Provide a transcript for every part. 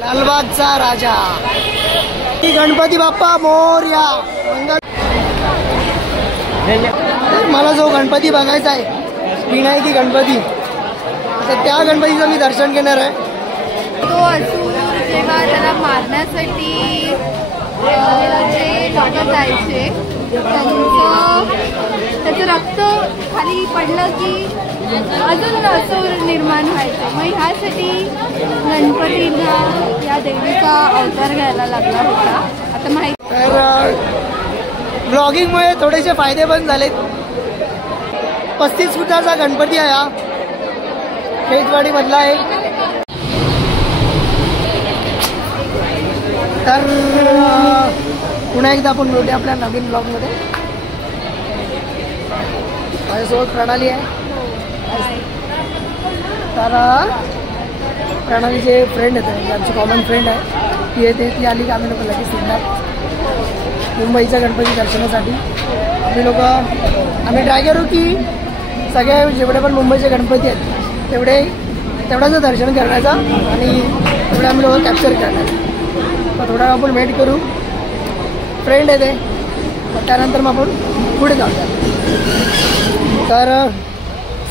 लालबागचा राजा गणपती बाप्पा मोरया. मला जो गणपती बघायचा आहे विनायकी गणपती, तर त्या गणपतीचं मी दर्शन घेणार आहे. तो असून जेव्हा त्याला मारण्यासाठी जे डॉक्टर जायचे त्याचं रक्त खाली पडलं की अजून असं निर्माण व्हायचं. मग ह्यासाठी गणपतीला या देवीचा अवतार घ्यायला लागला होता. आता माहिती तर ब्लॉगिंगमुळे थोडेसे फायदे पण झालेत. 35 फुटाचा गणपती आहे हा, खेतवाडी मधला आहे. तर पुन्हा एकदा आपण भेटूया आपल्या नवीन ब्लॉगमध्ये. माझ्यासोबत प्रणाली आहे. तर प्रणालीचे फ्रेंड आहेत, म्हणजे आमची कॉमन फ्रेंड आहे. ती येते, ती आली की आम्ही लोक लगेच निघणार मुंबईच्या गणपती दर्शनासाठी. आम्ही ट्राय करू की सगळे जेवढे पण मुंबईचे गणपती आहेत तेवढ्याचं दर्शन करण्याचा आणि तेवढे आम्ही लोक कॅप्चर करण्याचं. तर थोडा आपण वेट करू. फ्रेंड आहे ते, मग त्यानंतर मग आपण पुढे जाऊया. तर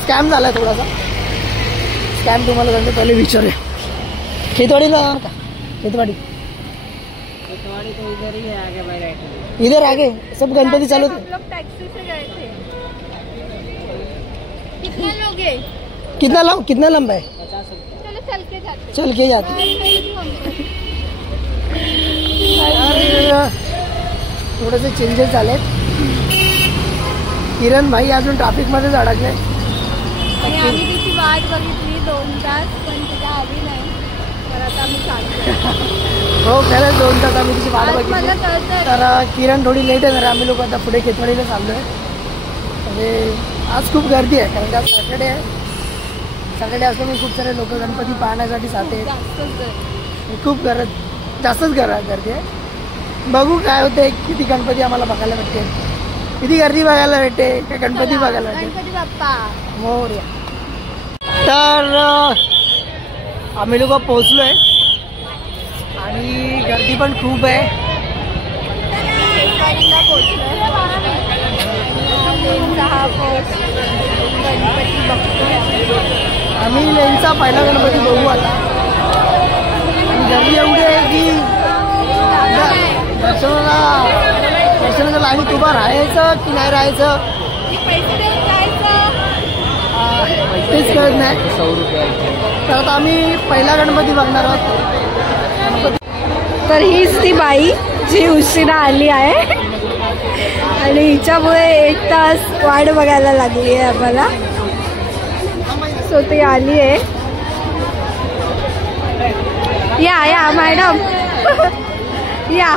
स्कॅम झाला आहे थोडासा. स्कॅम तुम्हाला सांगतो, पहिले विचारूया. खेतवाडीला का? खेतवाडी इधर आगे सब गणपती चालू थे. कितना लंबा है? चल के जाते. थोडेसे चेंजेस झालेत. किरण भाई अजून ट्रॅफिकमध्येच अडकले. आम्ही तिची वाट बघितली 2 तास, पण तिला आली नाही. तर आता आम्ही चालतो. हो, खरंच 2 तास आम्ही तिची वाट बघितली. तर किरण थोडी लेट आहे. तर आम्ही लोक आता पुढे खेतवाडीला चाललो आहे. म्हणजे आज खूप गर्दी आहे, कारण की आज सॅटर्डे आहे. सॅटर्डे असल्यामुळे खूप सारे लोक गणपती पाहण्यासाठी जाते. खूप जास्तच गर्दी आहे. बघू काय होते, किती गणपती आम्हाला बघायला भेटते, किती गर्दी बघायला भेटते, काय गणपती बघायला भेटते. गणपती बाप्पा मोरया. तर आम्ही लोक पोहोचलोय आणि गर्दी पण खूप आहे. गणपती बघतोय आम्ही. लेनचा पहिला गणपती बघू आता. गर्दी एवढी आहे की दर्शनाच्या लाईनीत उभं राहायचं की नाही राहायचं तेच कळत नाही. तर आता आम्ही पहिला गणपती बघणार आहोत. तर हीच ती बाई जी उशिरा आली आहे आणि हिच्यामुळे 1 तास वाट बघायला लागली आहे आम्हाला. सो ती आली आहे. या मॅडम या.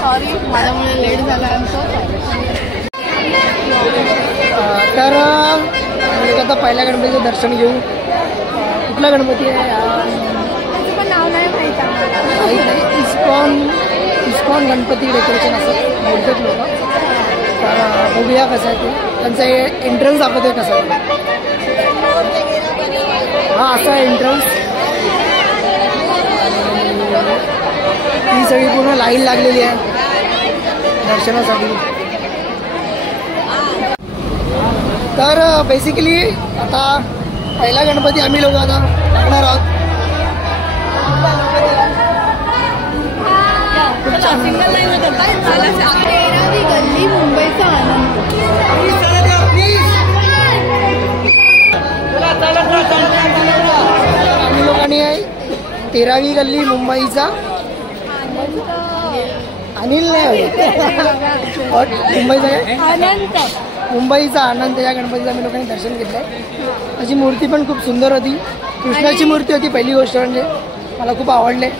सॉरी माझ्यामुळे लेट झाला. तर आता पहिल्या गणपतीचं दर्शन घेऊ. कुठला गणपती आहे त्याचं पण नाव नाही माहीत आम्हाला. इस्कॉन गणपती डेकोरेशन असं बोलतात लोक. तर बघूया कसं आहे ते. त्यांचा एंट्रन्स दाखवतोय कसं आहे. हा असा एंट्रन्स. ही सगळी पूर्ण लाईन लागलेली आहे दर्शनासाठी. तर बेसिकली आता पहिला गणपती आम्ही लोक आता बघणार आहोत. गल्ली मुंबईचा आनंद. आम्ही लोकांनी आहे 13वी गल्ली मुंबईचा अनिल नाही मुंबईचा आनंद या गणपतीचं आम्ही लोकांनी दर्शन घेतलंय. त्याची मूर्ती पण खूप सुंदर होती. कृष्णाची मूर्ती होती पहिली गोष्ट म्हणजे. मला खूप आवडले.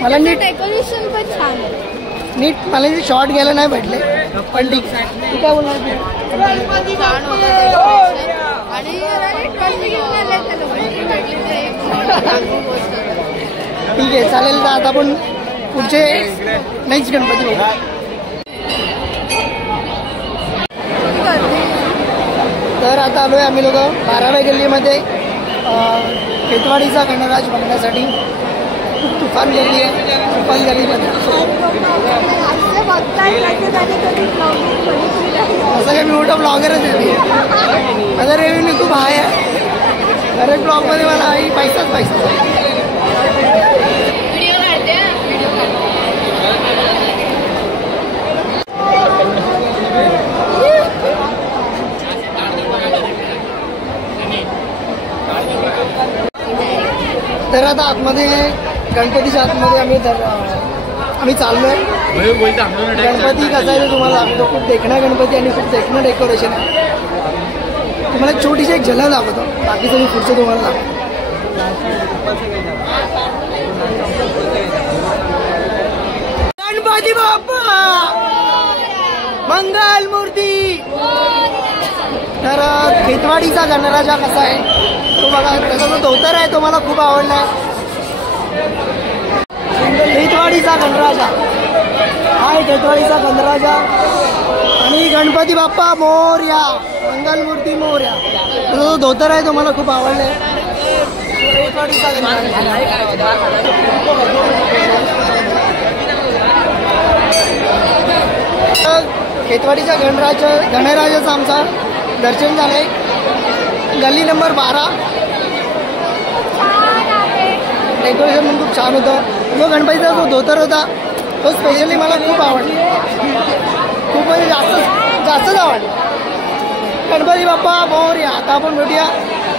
मला नीट डेकोरेशन पण छान नीट मला शॉर्ट घ्यायला नाही भेटले, पण ठीक आहे. तू काय बोलणार? ठीक आहे चालेल. तर आता आपण पुढचे नेक्स्ट गणपती बघू. तर आता आलोय आम्ही लोक 12व्या गल्लीमध्ये खेतवाडीचा गणराज बघण्यासाठी. खूप तुफान गर्दी आहे. तुफान गर्दीमध्ये असं काय मी मोठा ब्लॉगरच आहे. माझा रेव्हेन्यू खूप हाय आहे. दरेक ब्लॉगमध्ये मला पैसाच पैसा. तर आता आतमध्ये गणपतीच्या आतमध्ये आम्ही चाललोय. गणपती कसा आहे तुम्हाला दाखवतो. खूप देखणा गणपती आणि खूप देखणं डेकोरेशन आहे. तुम्हाला एक छोटीशी एक झलक दाखवतो. बाकीचं मी पुढचं तुम्हाला दाखवतो. गणपती बाप्पा मंगल मूर्ती. तर खेतवाडीचा गणराजा कसा आहे तो बघा. त्याचा जो धोतर आहे तो मला खूप आवडला. खेतवाडीचा गणराजा हाय. खेतवाडीचा गणराजा आणि गणपती बाप्पा मोरया. मंगल मूर्ती मोरया. त्याचा जो धोतर आहे तो मला खूप आवडलाय. खेतवाडीचा खेतवाडीच्या गणराजाचं आमचा दर्शन झालंय. गल्ली नंबर 12. डेकोरेशन पण खूप छान होतं. जो गणपतीचा जो धोतर होता तो स्पेशली मला खूप आवडला. खूप म्हणजे जास्तच आवडला. गणपती बाप्पा मोरया. आता आपण भेटूया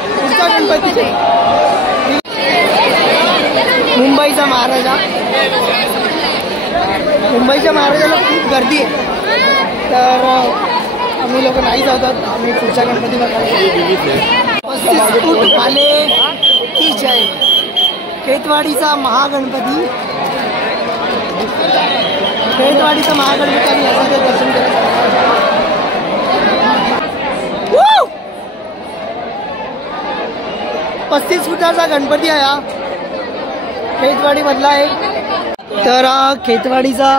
पुढचा गणपतीचे. मुंबईचा महाराजा. मुंबईच्या महाराजाला खूप गर्दी आहे. तर आम्ही लोक नाही जातात. आम्ही पुढच्या गणपती बघायला 35 फूट आले की जय. खेतवाडीचा महागणपती. खेतवाडीचा महागणपती आम्ही याचं ते दर्शन करत. 35 फुटाचा गणपती आहे हा. खेतवाडी मधला आहे. तर हा खेतवाडीचा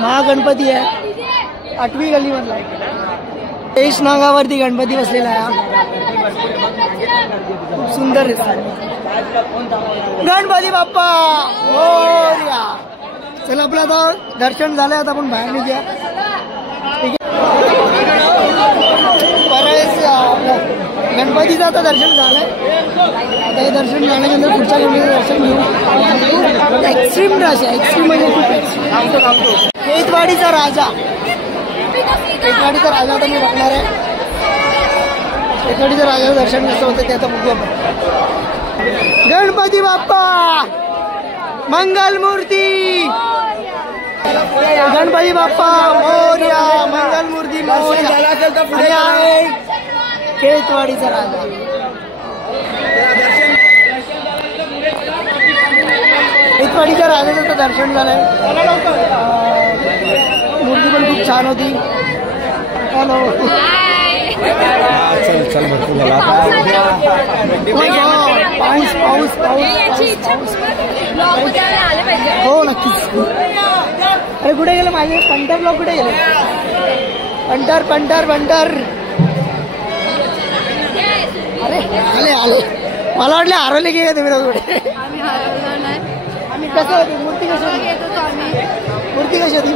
महागणपती आहे. 8वी गल्ली मधला आहे. देश नागावरती गणपती बसलेला आहे. खूप सुंदर दिसतो. गणपती बाप्पा मोरया. चला आपलं आता दर्शन झालंय. आता आपण बाहेर निघूया. ठीक आहे. बरेच गणपतीचं आता दर्शन झालंय. आता हे दर्शन झाल्यानंतर पुढच्या गणपतीचं दर्शन घेऊ. एक्स्ट्रीम रश आहे. एक्स्ट्रीम म्हणजे खूप एक्स्ट्रीम. खेतवाडीचा राजा. खेतवाडीचा राजा आता मी बघणार आहे. खेतवाडीच्या राजाचं दर्शन कसं होतं ते आता बघू आपण. गणपती बाप्पा मंगल मूर्ती. गणपती बाप्पा मोरया. मंगल मूर्ती मोरया. आहे खेतवाडीचा राजा. खेतवाडीच्या राजाचं दर्शन झालंय. मूर्ती पण खूप छान होती. हॅलो. चल भरपूर झाला. पाऊस पाऊस पाऊस. हो नक्कीच. अरे कुठे गेले माझे पंटर ब्लॉग. कुठे गेले पंटर पंटर पंटर. अरे आले आले. मला वाटले हरवले गेले तुम्ही कुठे. आम्ही कसं होती मूर्ती कशी होती. मूर्ती कशी होती.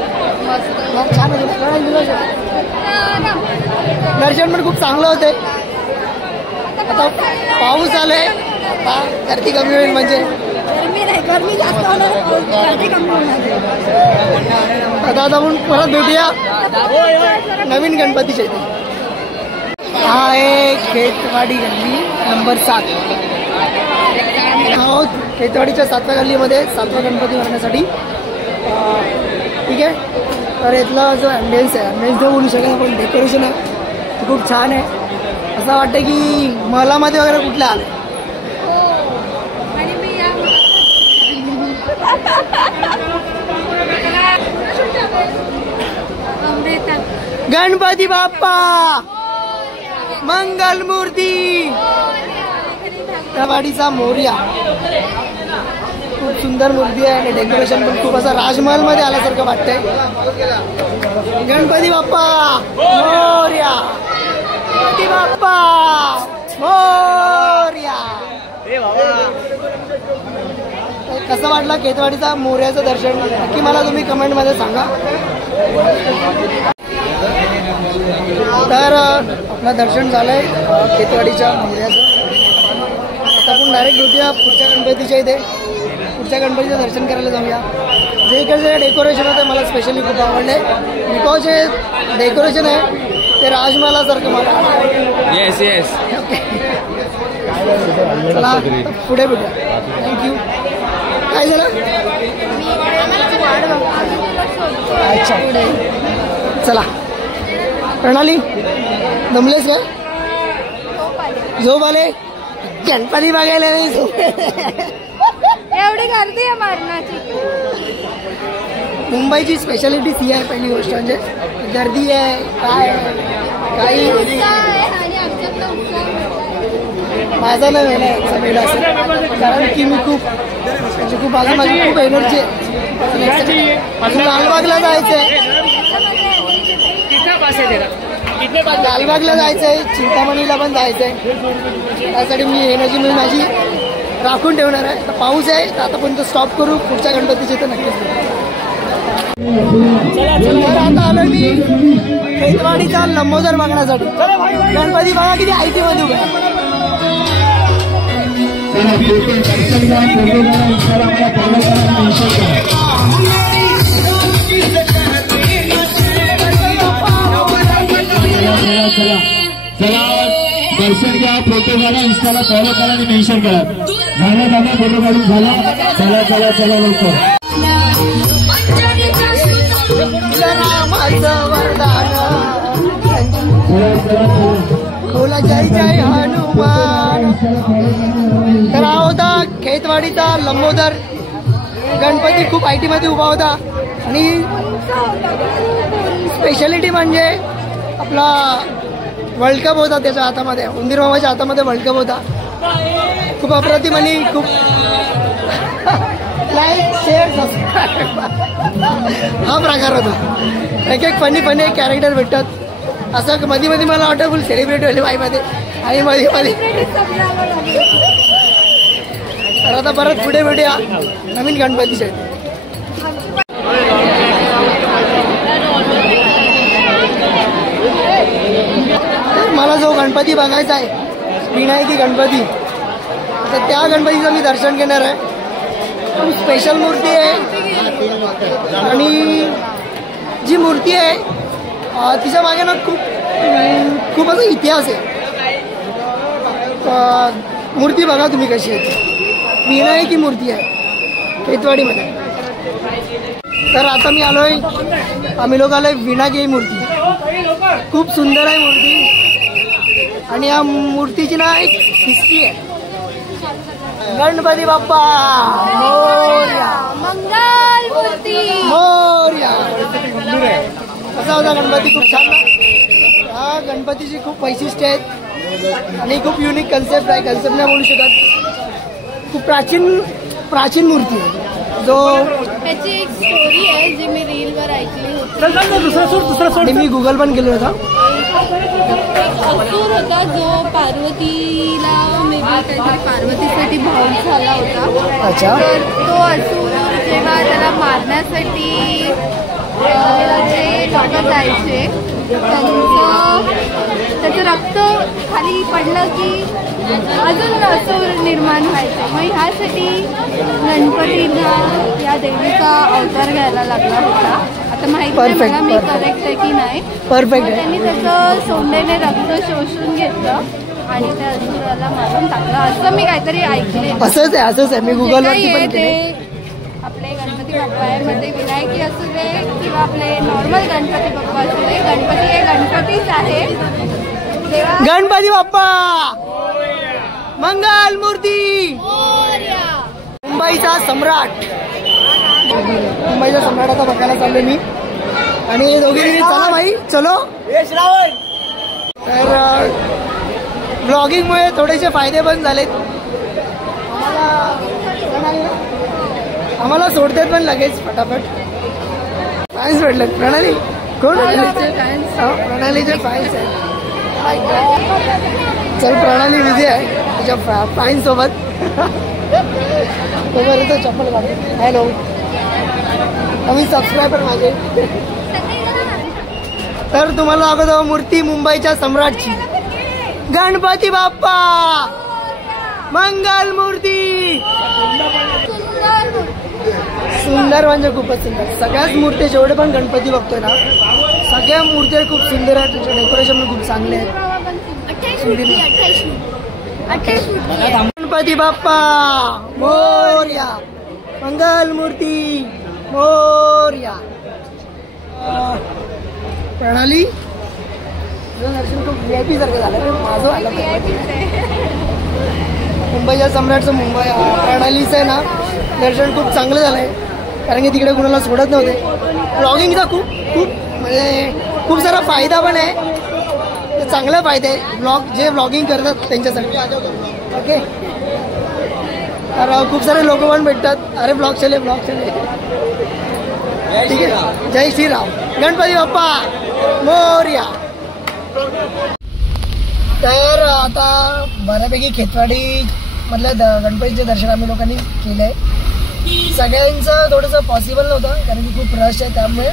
छान होती. दर्शन पण खूप चांगलं होते. आता पाऊस आलाय. आता गर्दी कमी होईल. म्हणजे गर्मी जास्त आता आपण परत भेटूया नवीन गणपतीच्या इथे. हा आहे खेतवाडी गल्ली नंबर 7. खेतवाडीच्या 7व्या गल्लीमध्ये 7वा गणपती भरण्यासाठी. ठीक आहे. तर इथला जो ॲम्बियन्स आहे ॲम्बियन्स जो बोलू शकेल आपण. डेकोरेशन आहे ते खूप छान आहे. असं वाटतं की महलामध्ये वगैरे कुठल्या आले. गणपती बाप्पा मंगल मूर्ती. खेतवाडीचा मोरया. खूप सुंदर मूर्ती आहे आणि डेकोरेशन पण खूप असं राजमहल मध्ये आल्यासारखं वाटतंय. गणपती बाप्पा मोरया. गणपती बाप्पा मोरया. कसं वाटलं केतवाडीचा मोर्याचं दर्शन नक्की मला तुम्ही कमेंटमध्ये सांगा. तर आपलं दर्शन झालंय केतवाडीच्या मोर्याचं. आता आपण डायरेक्ट भेटूया पुढच्या गणपतीच्या इथे. पुढच्या गणपतीचं दर्शन करायला जाऊया. जे इकडचे डेकोरेशन होतं मला स्पेशली खूप आवडले बिकॉज हे डेकोरेशन आहे ते राजमहालासारखं मला आवडलं. Yes yes. चला पुढे भेटूया. थँक्यू. काय झालं? अच्छा पुढे चला. प्रणाली दमलेस काय? झोप आले? गणपती बघायला नाही झोप. एवढी गर्दी आहे मारणाची. मुंबईची स्पेशालिटी ती आहे. पहिली गोष्ट म्हणजे गर्दी आहे काय काही माझा न वेळा असेल कारण की मी खूप म्हणजे खूप अजून माझी खूप एनर्जी आहे. लालबागला जायचंय. लालबागला जायचंय. चिंतामणीला पण जायचंय. त्यासाठी मी एनर्जी मी माझी राखून ठेवणार आहे. तर पाऊस आहे तर आतापर्यंत स्टॉप करू. पुढच्या गणपतीचे तर नक्कीच. आता आलो मी केतवाडीचा लंबोदर बघण्यासाठी. गणपती बघा किती आयटी मध्ये उभा आहे. दर्शन घ्या, फोटो काढा, इंस्टाला फॉलो करा आणि मेन्शन करा. झाला दादा फोटो काढून झाला. चला चला चला लवकर. बोला जय जय हनुमान. तर हा होता केतवाडीचा लंबोदर गणपती. खूप आयटी मध्ये उभा होता आणि स्पेशालिटी म्हणजे आपला वर्ल्ड कप होता त्याच्या हातामध्ये. उंदीर मामाच्या हातामध्ये वर्ल्ड कप होता. खूप अप्रतिम आणि खूप लाईक शेअर सबस्क्राईब हा प्रकार होता. एक एक फनी कॅरेक्टर भेटतात. असं मध्ये मध्ये मला वाटतं फुल सेलिब्रिटी होईल बाईमध्ये आणि मध्ये मध्ये. तर आता परत पुढे भेटूया नवीन गणपतीच्या. मला जो गणपती बघायचा आहे विनायकी गणपती तर त्या गणपतीचं मी दर्शन घेणार आहे. खूप स्पेशल मूर्ती आहे आणि जी मूर्ती आहे तिच्या मागे ना खूप असा इतिहास आहे. मूर्ती बघा तुम्ही कशी आहे. विनायकी मूर्ती आहे केतवाडीमध्ये. तर आता मी आलोय आम्ही लोक आलोय विनायकी मूर्ती. खूप सुंदर आहे मूर्ती आणि या मूर्तीची ना एक हिस्ट्री आहे. गणपती बाप्पा मोरया. मंगल मूर्ती मोरया. कसा होता गणपती? खूप छान ना. हा गणपतीची खूप वैशिष्ट्य आहेत आणि खूप युनिक कन्सेप्ट आहे. कन्सेप्ट नाही बोलू शकत. खूप प्राचीन मूर्ती आहे. जो त्याची एक स्टोरी आहे जी मी रीलवर ऐकली होती आणि मी गुगल पण केलं होतं. एक असुर होता जो पार्वतीला मे बी काहीतरी पार्वतीसाठी भाव झाला होता. अच्छा. तर तो असुर जेव्हा त्याला मारण्यासाठी जे लोक जायचे त्याचं रक्त खाली पडलं की अजून असुर निर्माण व्हायचं. मग ह्यासाठी गणपतींना या देवीचा अवतार घ्यायला लागला होता. आता माहिती नाही मला मी करेक्ट आहे की नाही. परफेक्ट. त्यांनी त्याचं सोंडेने रक्त शोषून घेतलं आणि त्या असुराला मारून टाकलं असं मी काहीतरी ऐकले. असंच आहे. मी गुगल वरती पण ते आपले गणपती बाप्पा आहे मध्ये विनायकी असू दे किंवा आपले नॉर्मल गणपती बाप्पा असू दे. गणपती हे गणपतीच आहे. गणपती बाप्पा मंगल मूर्ती. मुंबईचा सम्राट. मुंबईचा सम्राट आता बघायला चालले मी आणि दोघे चला भाई चलो. तर ब्लॉगिंगमुळे थोडेसे फायदे पण झालेत. आम्हाला सोडतात पण लगेच फटाफट. फॅन्स भेटलेत. प्रणाली कोण? प्रणालीचे फॅन्स आहेत. चल प्रणाली विधी आहे त्याच्या फाईन सोबत तो चप्पल काढतो. हॅलो नवीन सबस्क्रायबर माझे. तर तुम्हाला दाखवतो मूर्ती मुंबईच्या सम्राटची गणपती बाप्पा मंगल मूर्ती. सुंदर म्हणजे खूपच सुंदर. सगळ्याच मूर्ती जेवढे पण गणपती बघतोय ना सगळ्या मूर्ती खूप सुंदर आहेत. त्याचे डेकोरेशन पण खूप चांगले आहेत. गणपती बाप्पा मोरया मंगल मूर्ती मोरया. प्रणाली तुझं दर्शन खूप VIP सारखं झालं. माझं आलं मुंबईच्या सम्राटचं मुंबई प्रणालीचं आहे ना दर्शन खूप चांगलं झालंय. कारण की तिकडे कुणाला सोडत नव्हते. ब्लॉगिंगचा खूप खूप म्हणजे खूप सारा फायदा पण आहे. चांगला फायदा आहे जे ब्लॉगिंग करतात त्यांच्यासाठी. ओके तर खूप सारे लोक पण भेटतात. अरे ब्लॉग चले ठीक आहे. जय श्रीराम गणपती बाप्पा मोरया. तर आता बऱ्यापैकी खेतवाडी मधल्या गणपतीचे दर्शन आम्ही लोकांनी केलं आहे. सगळ्यांचं थोडंसं पॉसिबल नव्हतं कारण की खूप रश आहे. त्यामुळे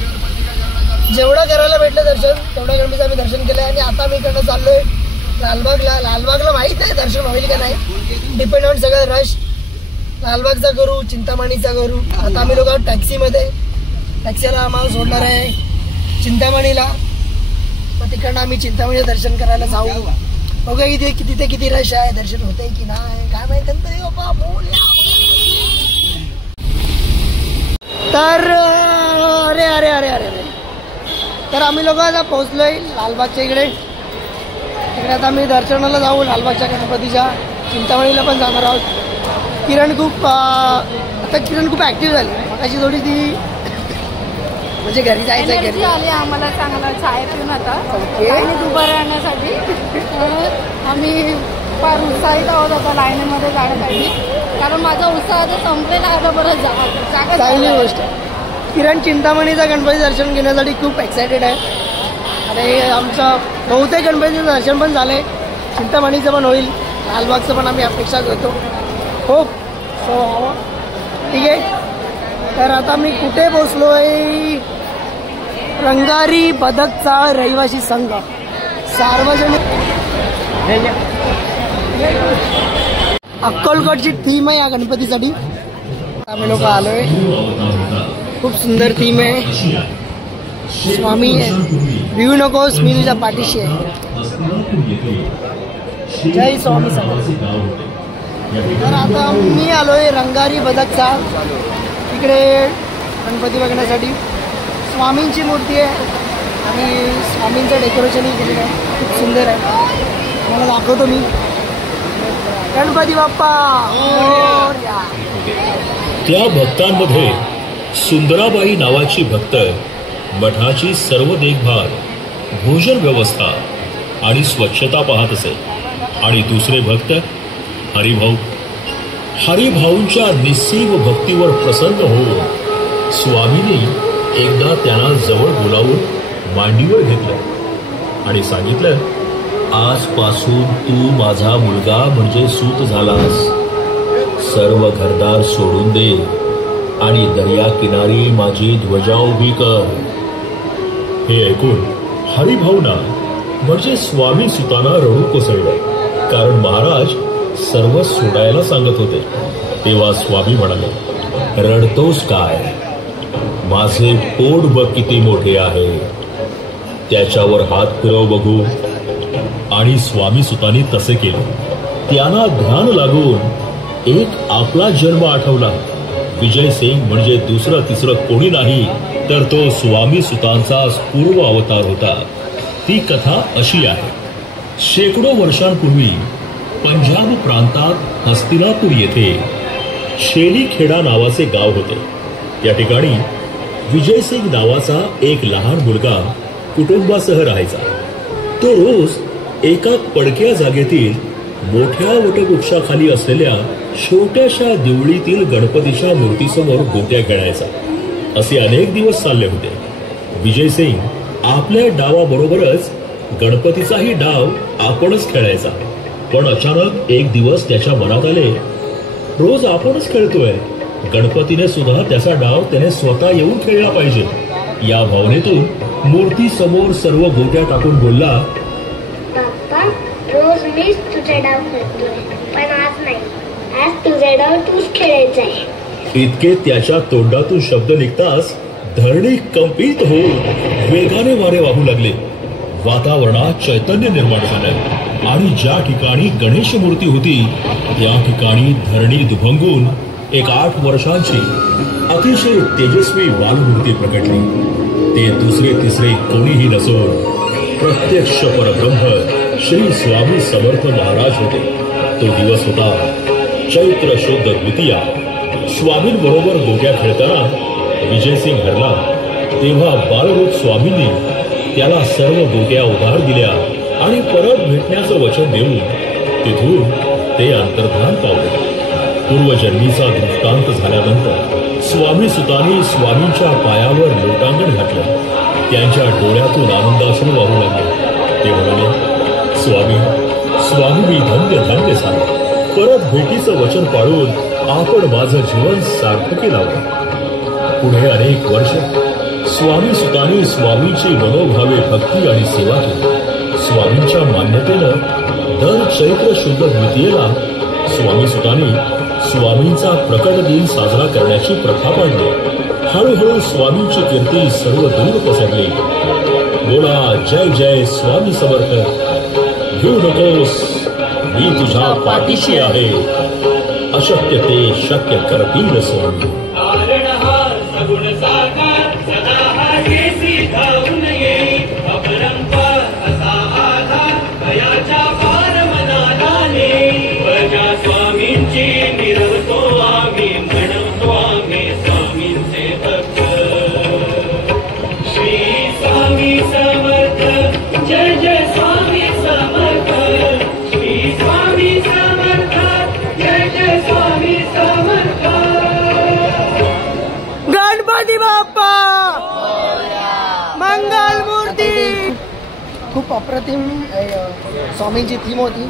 जेवढं करायला भेटलं दर्शन तेवढ्या गणपतीचं आम्ही दर्शन केलं आहे. आणि आता मी इकडनं चाललोय लालबागला माहीत नाही दर्शन होईल का नाही. डिपेंड ऑन सगळं रश. लालबागचा करू चिंतामणीचा करू. आता आम्ही लोक टॅक्सीमध्ये टॅक्सीला आम्हाला सोडणार आहे चिंतामणीला. मग तिकडनं आम्ही चिंतामणीचं दर्शन करायला जाऊ. बघूया इथे किती रश आहे दर्शन होतंय की नाही काय माहिती. गणपती बाप्पा मोरया. तर अरे अरे अरे अरे तर आम्ही लोक आता पोहोचलोय लालबागच्या इकडे. तिकडे आता आम्ही दर्शनाला जाऊ लालबागच्या गणपतीच्या. चिंतामणीला पण जाणार आहोत. किरण खूप ऍक्टिव्ह झाली. अशी थोडी ती म्हणजे घरी जायचं घरी आली आम्हाला चांगला चाय पिऊन आता उभं राहण्यासाठी. आम्ही फार उत्साहित आहोत आता लाईनीमध्ये जाण्यासाठी. कारण माझा उत्साह आता संपलेला आता बरं चांगली गोष्ट. किरण चिंतामणीचा गणपती दर्शन घेण्यासाठी खूप एक्सायटेड आहे. आणि आमचं बहुतेक गणपतीचं दर्शन पण झालंय. चिंतामणीचं पण होईल. लालबागचं पण आम्ही अपेक्षा करतो. हो ठीक आहे. तर आता मी कुठे पोचलोय. रंगारी बदकचाळ रहिवासी संघ सार्वजनिक अक्कलकोटची थीम आहे या गणपतीसाठी. आम्ही लोक आलोय. खूप सुंदर थीम आहे. स्वामी भिवू नकोस मी तुझ्या पाठीशी आहे. जय स्वामी समर्थ. तर आता मी आलोय रंगारी बदकचाळ. इकडे गणपती बघण्यासाठी स्वामींची मूर्ती आहे आणि स्वामींचं डेकोरेशनही केलेलं आहे. खूप सुंदर आहे. मला दाखवतो मी. गणपती बाप्पा मोरया. त्या भक्तांमध्ये सुंदराबाई नावाची भक्त मठाची सर्व देखभाल भोजन व्यवस्था आणि स्वच्छता पाहत असे. आणि दुसरे भक्त हरिभाऊंच्या निस्सीम भक्तीवर प्रसन्न होऊन स्वामींनी एकदा त्यांना जवळ बोलावून मांडीवर घेतलं आणि सांगितलं, आजपासून तू माझा मुलगा म्हणजे सूत झालास. सर्व घरदार सोडून दे आणि दर्या किनारी माझी ध्वजा उभी कर. हे ऐकून हरिभाऊंना म्हणजे स्वामी सुतांना रडू कोसळलं. कारण महाराज सर्व सोडायला सांगत होते. तेव्हा स्वामी म्हणाले, रडतोस काय? माझे पोट बघ किती मोठे आहे. त्याच्यावर हात फिरव बघू. आणि स्वामी सुतांनी तसे केले. त्यांना ध्यान लागून एक आपला जन्म आठवला. विजय सिंग म्हणजे दुसरं तिसरं कोणी नाही तर तो स्वामी सुतांचा पूर्व अवतार होता. ती कथा अशी आहे. शेकडो वर्षांपूर्वी पंजाब प्रांतात हस्तिनापूर येथे शेलीखेडा नावाचे गाव होते. त्या ठिकाणी विजयसिंग नावाचा एक लहान मुलगा कुटुंबासह राहायचा. तो रोज एका पडक्या जागेतील मोठ्या वटवृक्षाखाली असलेल्या छोट्याशा देवळीतील गणपतीच्या मूर्तीसमोर गोट्या खेळायचा. असे अनेक दिवस चालले होते. विजयसिंग आपल्या डावाबरोबरच गणपतीचाही डाव आपणच खेळायचा. पण अचानक एक दिवस त्याच्या मनात आले, रोज आपणच खेळतोय, गणपतीने सुद्धा त्याचा डाव त्याने स्वतः येऊन खेळला पाहिजे. या भावनेतून मूर्ती समोर सर्व गोट्या टाकून बोलला, बाप्पा, रोज मीच तुझे डाव खेळतोय, पण आज नाही. आज तुझे डाव तूच खेळायचा आहे. इतके त्याच्या तोंडातून शब्द निघताच धरणी कंपित होऊन वेगाने वारे वाहू लागले. वातावरणात चैतन्य निर्माण झालं आणि ज्या ठिकाणी गणेश मूर्ती होती त्या ठिकाणी धरणी दुभंगून एक 8 वर्षांची अतिशय तेजस्वी बालमूर्ती प्रकटली. ते दुसरे तिसरे कोणीही नसून प्रत्यक्ष परब्रह्म श्री स्वामी समर्थ महाराज होते. तो दिवस होता चैत्र शुद्ध द्वितीया. स्वामींबरोबर गोट्या खेळताना विजयसिंग हरला तेव्हा बालरूप स्वामींनी त्याला सर्व गोट्या उधार दिल्या आणि परत भेटण्याचं वचन देऊन तिथून ते अंतर्धान पावले. पूर्वजन्मीचा दृष्टांत झाल्यानंतर स्वामी सुतांनी स्वामींच्या पायावर लोटांगण घातलं. त्यांच्या डोळ्यातून आनंदाश्रू वाहू लागले. ते म्हणाले, स्वामी मी धन्य धन्य झालो. परत भेटीचं वचन पाळून आपण माझं जीवन सार्थकी लावलं. पुढे अनेक वर्ष स्वामी सुतांनी स्वामींची मनोभावे भक्ती आणि सेवा केली. स्वामींच्या मान्यतेनं दर चैत्र शुद्ध द्वितीयेला स्वामी सुतांनी स्वामींचा प्रकट दिन साजरा करण्याची प्रथा पाडली. हळूहळू स्वामींची कीर्ती सर्व दूर पसरली. बोला जय जय स्वामी समर्थ. घेऊ नकोस, मी तुझ्या पाठीशी आहे. अशक्य ते शक्य करतील स्वामी. खूप अप्रतिम स्वामींची थीम होती.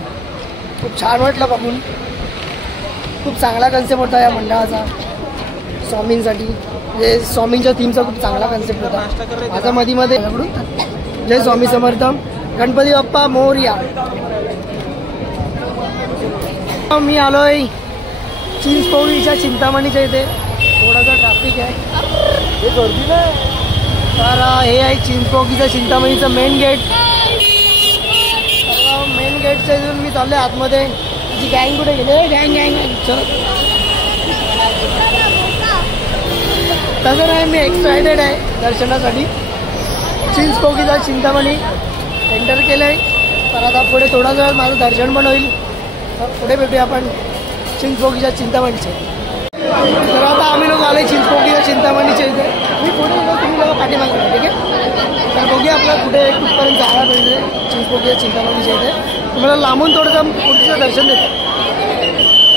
खूप छान वाटलं बघून. खूप चांगला कन्सेप्ट होता या मंडळाचा स्वामींसाठी. म्हणजे स्वामींच्या थीमचा खूप चांगला कन्सेप्ट होता. माझा मध्ये जय स्वामी समर्थ. गणपती बाप्पा मोरया. मी आलोय चिंचपोळीच्या चिंतामणीच्या इथे. थोडासा ट्रॅफिक आहे, हे गर्दी नाही. तर हे आहे चिंचपोकीचं चिंतामणीचं मेन गेट. मेन गेटच्या इथून मी चालले आतमध्ये. जी गँग कुठे गेले? गँग तसं नाही, मी एक्सायटेड आहे दर्शनासाठी. चिंचपोकीचा चिंतामणी एंटर केलं आहे. तर आता पुढे थोडा वेळ माझं दर्शन पण होईल. तर पुढे भेटूया आपण चिंचपोकीच्या चिंतामणीचे. तर आता आम्ही लोक आले चिंचपोकीच्या चिंतामणीच्या इथे. मी पुढे येतो, तुम्ही लोक पाठीमागे, ठीक आहे? तर बघूया आपल्याला कुठे कुठपर्यंत जायला पाहिजे चिंचपोकीच्या चिंतामणीच्या इथे. तुम्हाला लांबून थोडंसं पुढचं दर्शन देतो.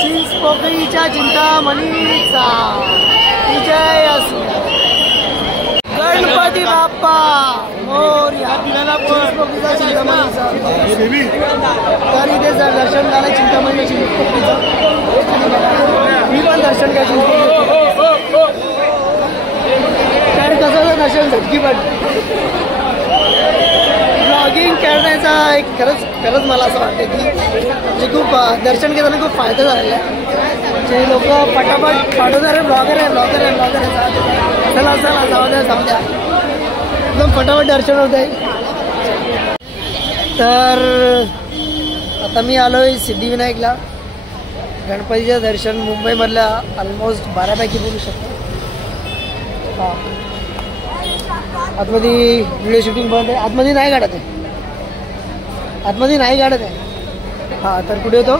चिंचपोकीच्या चिंतामणीचा विजय असो. गणपती बाप्पा मोरया. चिंचपोकीचा चिंतामणीचा. तर इथे दर्शन झालं चिंतामणी चिंचपोकीचं. मी पण दर्शन घ्या तर कसं दर्शन झटकी पडलं. ब्लॉगिंग करण्याचा एक खरंच मला असं वाटतं की म्हणजे खूप दर्शन घेताना खूप फायदा झालेला आहे. जे लोक पटापट पाठवणारे ब्लॉगर आहे चला जाऊ द्या एकदम फटाफट दर्शन होत आहे. तर आता मी आलोय सिद्धिविनायकला. गणपतीचं दर्शन मुंबईमधल्या ऑलमोस्ट बऱ्यापैकी बोलू शकतो. हां, आतमध्ये व्हिडिओ शूटिंग बंद आहे. आतमध्ये नाही काढत आहे. हां, तर कुठे होतो?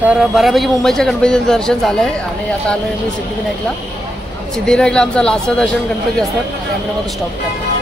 तर बऱ्यापैकी मुंबईच्या गणपतीचं दर्शन झालं आहे आणि आता आलो आहे मी सिद्धिविनायकला. आमचं लास्टचं दर्शन गणपती असतात. त्यामुळे मला स्टॉप करतो.